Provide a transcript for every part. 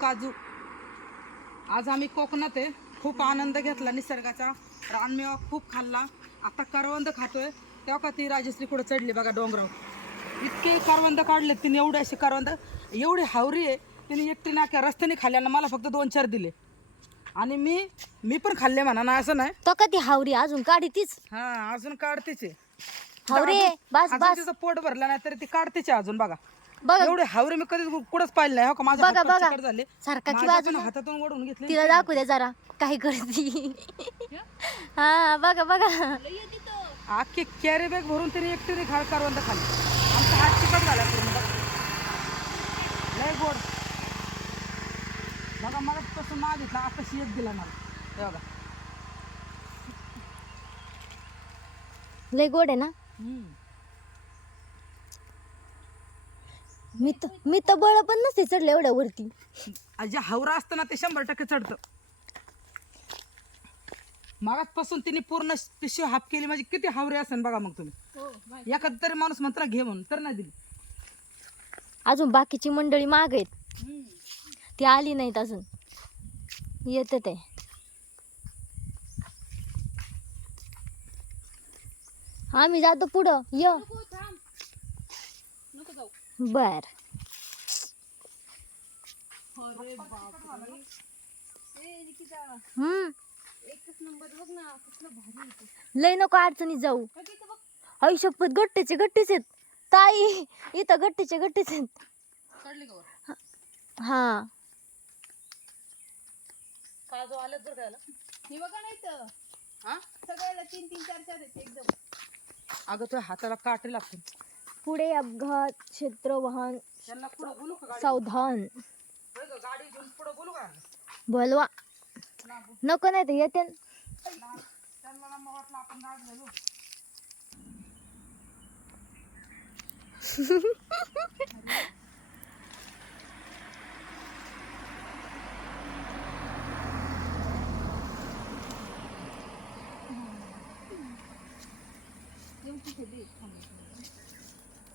काजू. आज आम्ही कोकणात आहे. खूप आनंद घेतला निसर्गाचा. रानमेवा खूप खाल्ला. आता करवंद खातोय. तेव्हा का ती राजश्री कुठं चढली बघा डोंगरावर. इतके करवंद काढले तिने एवढे असे करवंद. एवढी हावरी आहे. तिने एकटी नाक्या रस्त्याने खाल्ल्यानं मला फक्त दोन चार दिले. आणि मी मी पण खाल्ले म्हणा ना असं नाही. तो कधी हावरी? अजून काढी तीच. हा अजून काढतेच आहे. हावरे बस अजून तिचं पोट भरलं नाही तरी ती काढतेच आहे अजून बघा. बघा. एवढे हावरे मी कधीच कुठंच पाहिले नाही. हो का? माझ्या बघा, हात बघा. चिकट झाले. सारखा की माझ्या पण हातातून ओढून घेतले. तिला दाखवू दे जरा. काय करती हा बघा बघा. अख्खी कॅरी बॅग भरून तिने एकटीने खा करवंद खाली. आमचा हात चिकट झाला पूर्ण. बघा. लय गोड. बघा मला तसं मागितलं आताशी एक दिला मला. हे बघा. लय गोड आहे ना? हम्म. मी तर मी तर बळ पण नसते चढले एवढ्या वरती. जे हावरा असतं ना ते शंभर टक्के चढतं. मागातपासून तिने पूर्ण पिशवी हाफ केली म्हणजे किती हावरे असेल बघा मग तुम्ही. एखादा तरी माणूस म्हणतो ना घे म्हणून. तर नाही दिली. अजून बाकीची मंडळी माग आहेत. ती आली नाहीत अजून. येत ते आम्ही जातो पुढं. य. बर. हम्म. लय नको अडचणीत जाऊ. आई शपथ गट्टेचे गट्टेच आहेत. ताई इथं गट्टेचे गट्टेच आहेत. हा. काजू आले तर त्याला? हे बघा नाही तर हा? सगळ्याला तीन तीन चार चार एकदम. अगं तुझ्या हाताला काटे लागते पुढे अपघात क्षेत्र वाहन सावधान. बोलवा. नको नाही तर येते.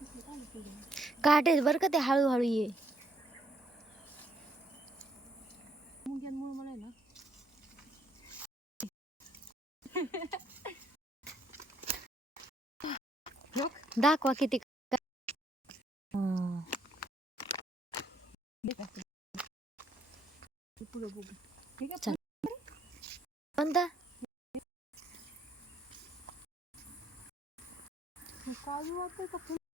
न. त्यांना बरं का ते हळूहळू ये दाखवा किती कोणता काजू वाटतंय का